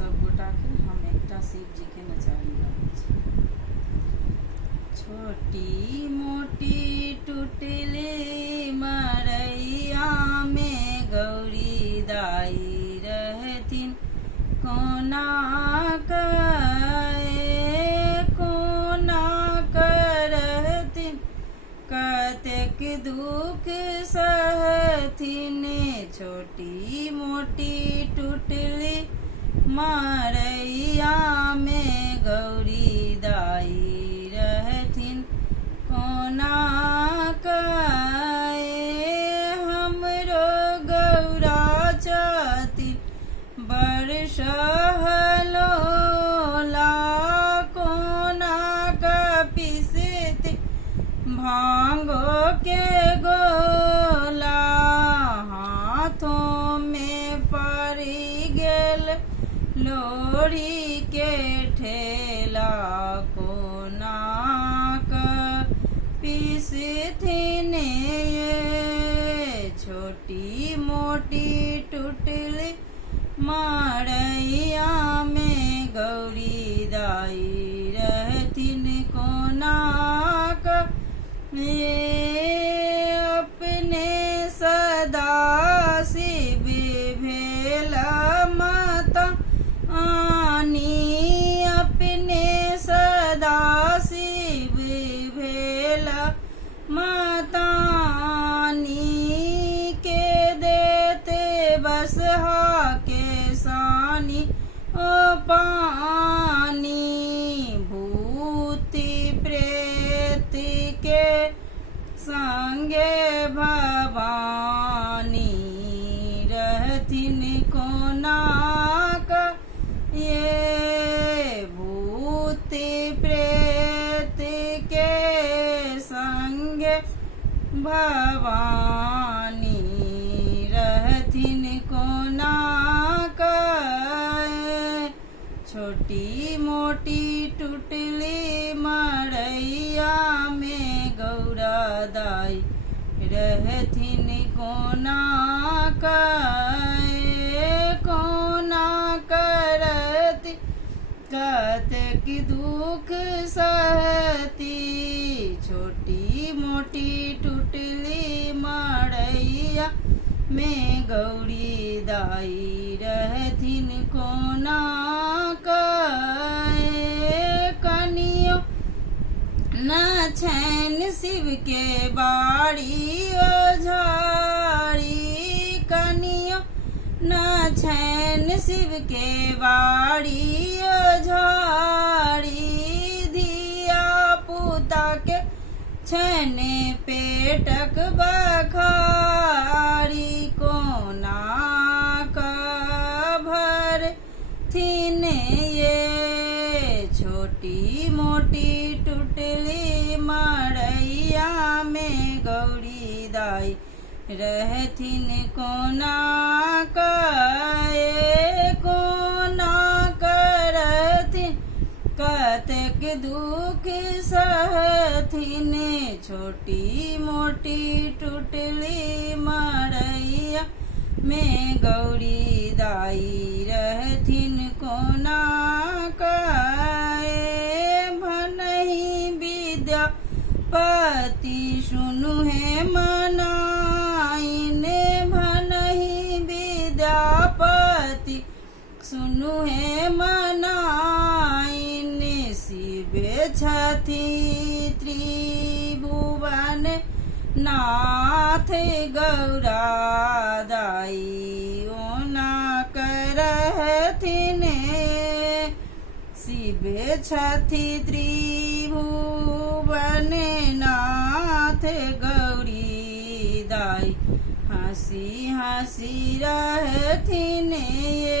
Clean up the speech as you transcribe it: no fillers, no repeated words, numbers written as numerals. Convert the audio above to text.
सब गोटा के हम एकटा शिव जी के नचारी गाबै छी। छोटी मोटी टुटली मरैया में गौरी दाई रहथिन कोना रहथिन कतेक दुख सहथिन। छोटी मोटी टुटली मरैया में गौरी दाई रहथिन कोना हमरो गौरा चती बड़ सहलोला कोना पिसती भांगो के गोला हाथों में पड़ी गेल लोरी के ठेला कोना पिसथिन। छोटी मोटी टुटली मरैया में गौरी दाई रहथिन कोना अपने सदा शिव भेल माता आनी अपने सदा शिव भेल माता के देते बसहा के सानी ओ पानी भूति प्रेत के संगे भवानी रहथिन कोना ये भूति प्रेत के संगे भवानी रहथिन कोना छोटी मोटी टुटली मरैया में गौरा दाई रहथिन कोना करती कतेक दुख सहती। छोटी मोटी टुटली मरैया में गौरी दाई रहथिन कोना कनियो न छैन शिव के बाड़ी ओझारी कनियो न छैन शिव के बाड़ी ओझारी धिया पुता के छैने पेटक बखारी कोना भर थिन ये छोटी मोटी टुटली मरैया में गौरी दाई रहथिन कोना करथिन कतेक दुख सहथिन। छोटी मोटी टुटली मरैया में गौरी दाई रहथिन कोना भनहि विद्यापति सुनु है मनाइन भनहि विद्यापति सुनु है मनाइन शिव छथि त्रिभुवन नाथ गौरा दाई ओना करथिन शिव छथि त्रिभुवन नाथ गौरी दाई हंसी हंसी रहथिन ये।